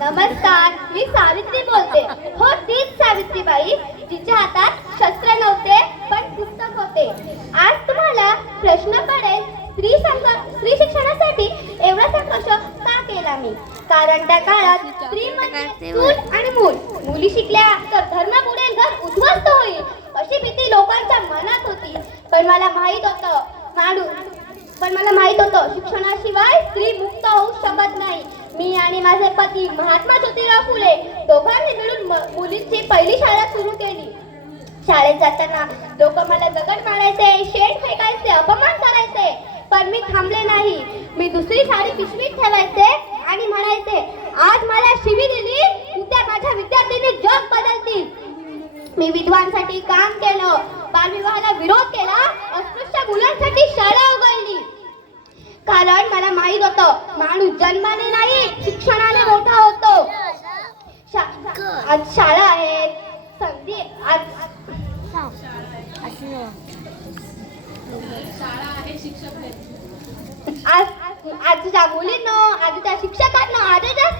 नमस्कार, मी सावित्री बोलते. हो, तीच सावित्रीबाई जिच्या हातात शस्त्र नव्हते पण पुस्तक होते. आज तुम्हाला प्रश्न पडेल, स्त्री शिक्षणासाठी एवढा संघर्ष का केला मी? कारण त्या काळात स्त्री म्हणजे चूल आणि मूल. मुली शिकल्या तर धर्म बुडेल, घर उद्ध्वस्त होईल अशी भीती लोकांच्या मनात होती. पण मला माहित होतं शिक्षणाशिवाय स्त्री मुक्त होऊ शकत नाही. मी आणि माझे पती महात्मा ज्योतिराव फुले दोघांनी मिळून मुलींची पहिली शाळा सुरू केली. शाळेत जाताना लोक मला दगड मारायचे, शेण फेकायचे, अपमान करायचे, पण मी थांबले नाही. मी दुसरी साडी पिशवीत ठेवायचे आणि म्हणायचे, आज मला शिवी दिली, उद्या माझ्या विद्यार्थ्यांनी जग बदलतील. मी विधवांसाठी काम केलं, बालविवाहाला विरोध केला, अस्पृश्य मुलांसाठी शाळा उघडली. कारण मला माहित होतं माणूस जन्माने नाही शिक्षणाने मोठा होतो. आज शाळा आहे, संधी आज आजच्या मुलींनो, आजच्या शिक्षकांना, आजच्या